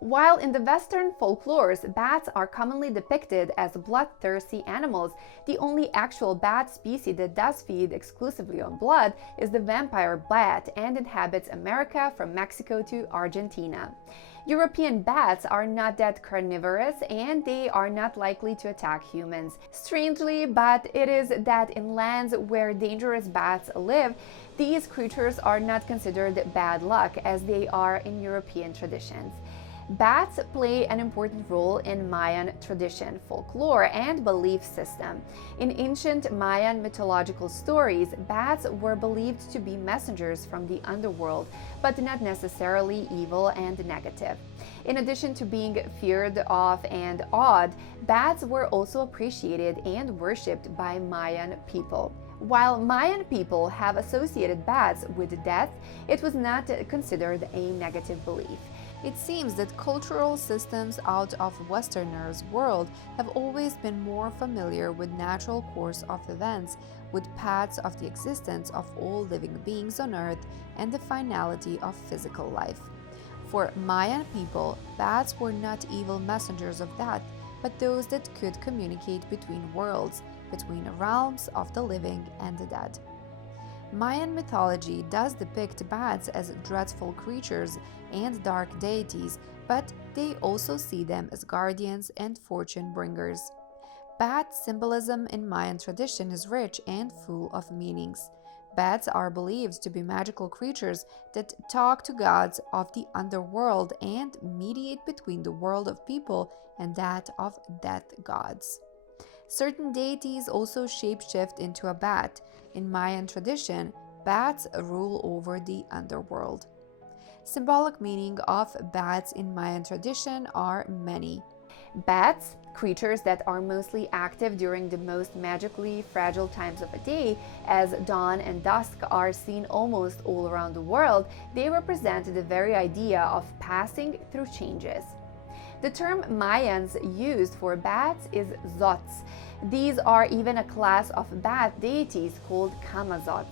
While in the Western folklores, bats are commonly depicted as bloodthirsty animals, the only actual bat species that does feed exclusively on blood is the vampire bat and inhabits America from Mexico to Argentina. European bats are not that carnivorous and they are not likely to attack humans. Strangely, but it is that in lands where dangerous bats live, these creatures are not considered bad luck as they are in European traditions. Bats play an important role in Mayan tradition, folklore, and belief system. In ancient Mayan mythological stories, bats were believed to be messengers from the underworld, but not necessarily evil and negative. In addition to being feared of and awed, bats were also appreciated and worshipped by Mayan people. While Mayan people have associated bats with death, it was not considered a negative belief. It seems that cultural systems out of Westerners' world have always been more familiar with natural course of events, with paths of the existence of all living beings on earth and the finality of physical life. For Mayan people, bats were not evil messengers of death, but those that could communicate between worlds, between realms of the living and the dead. Mayan mythology does depict bats as dreadful creatures and dark deities, but they also see them as guardians and fortune bringers. Bat symbolism in Mayan tradition is rich and full of meanings. Bats are believed to be magical creatures that talk to gods of the underworld and mediate between the world of people and that of dead gods. Certain deities also shapeshift into a bat. In Mayan tradition, bats rule over the underworld. Symbolic meaning of bats in Mayan tradition are many. Bats, creatures that are mostly active during the most magically fragile times of a day, as dawn and dusk are seen almost all around the world, they represent the very idea of passing through changes. The term Mayans used for bats is zots. These are even a class of bat deities called kamazots.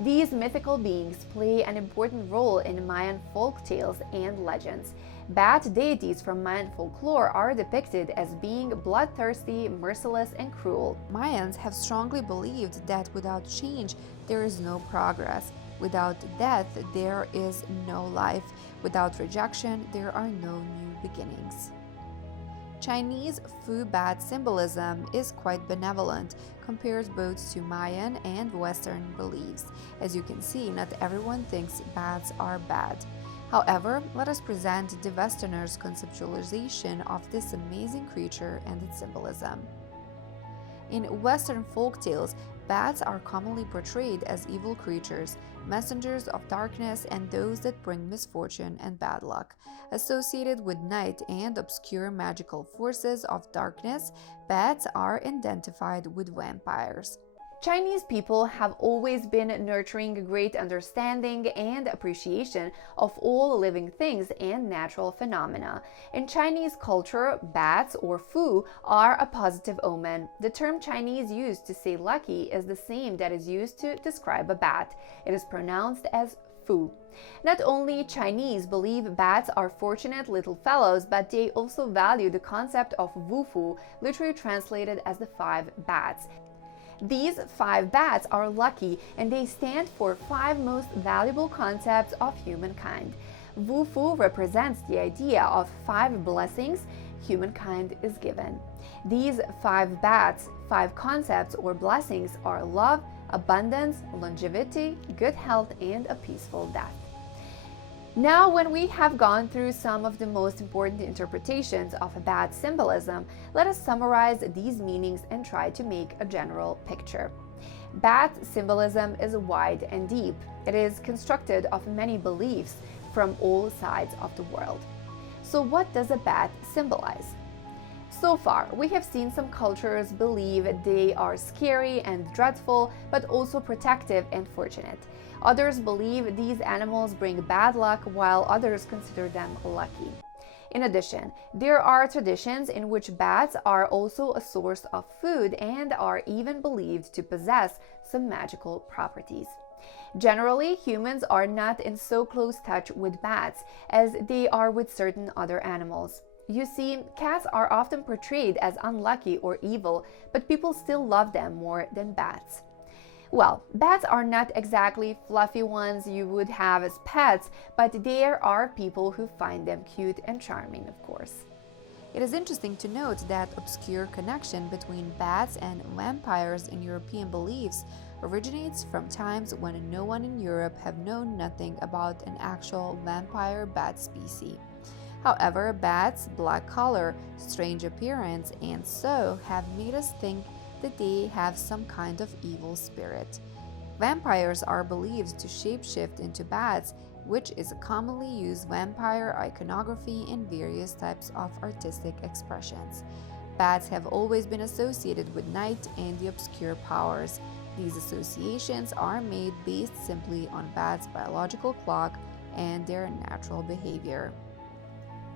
These mythical beings play an important role in Mayan folk tales and legends. Bat deities from Mayan folklore are depicted as being bloodthirsty, merciless, and cruel. Mayans have strongly believed that without change, there is no progress. Without death, there is no life. Without rejection, there are no new beginnings. Chinese Fu bat symbolism is quite benevolent, compared both to Mayan and Western beliefs. As you can see, not everyone thinks bats are bad. However, let us present the Westerners' conceptualization of this amazing creature and its symbolism. In Western folktales, bats are commonly portrayed as evil creatures, messengers of darkness and those that bring misfortune and bad luck. Associated with night and obscure magical forces of darkness, bats are identified with vampires. Chinese people have always been nurturing a great understanding and appreciation of all living things and natural phenomena. In Chinese culture, bats or fu are a positive omen. The term Chinese use to say lucky is the same that is used to describe a bat. It is pronounced as fu. Not only Chinese believe bats are fortunate little fellows, but they also value the concept of wufu, literally translated as the 5 bats. These 5 bats are lucky and they stand for 5 most valuable concepts of humankind. Wu Fu represents the idea of 5 blessings humankind is given. These 5 bats, 5 concepts or blessings are love, abundance, longevity, good health, and a peaceful death. Now, when we have gone through some of the most important interpretations of bat symbolism, let us summarize these meanings and try to make a general picture. Bat symbolism is wide and deep. It is constructed of many beliefs from all sides of the world. So what does a bat symbolize? So far, we have seen some cultures believe they are scary and dreadful, but also protective and fortunate. Others believe these animals bring bad luck, while others consider them lucky. In addition, there are traditions in which bats are also a source of food and are even believed to possess some magical properties. Generally, humans are not in so close touch with bats as they are with certain other animals. You see, cats are often portrayed as unlucky or evil, but people still love them more than bats. Well, bats are not exactly fluffy ones you would have as pets, but there are people who find them cute and charming, of course. It is interesting to note that obscure connection between bats and vampires in European beliefs originates from times when no one in Europe have known nothing about an actual vampire bat species. However, bats' black color, strange appearance, and so have made us think that they have some kind of evil spirit. Vampires are believed to shapeshift into bats, which is a commonly used vampire iconography in various types of artistic expressions. Bats have always been associated with night and the obscure powers. These associations are made based simply on bats' biological clock and their natural behavior.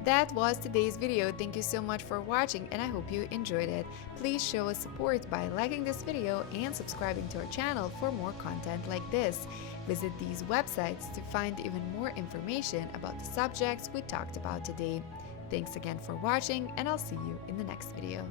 That was today's video. Thank you so much for watching and I hope you enjoyed it. Please show us support by liking this video and subscribing to our channel for more content like this. Visit these websites to find even more information about the subjects we talked about today. Thanks again for watching and I'll see you in the next video.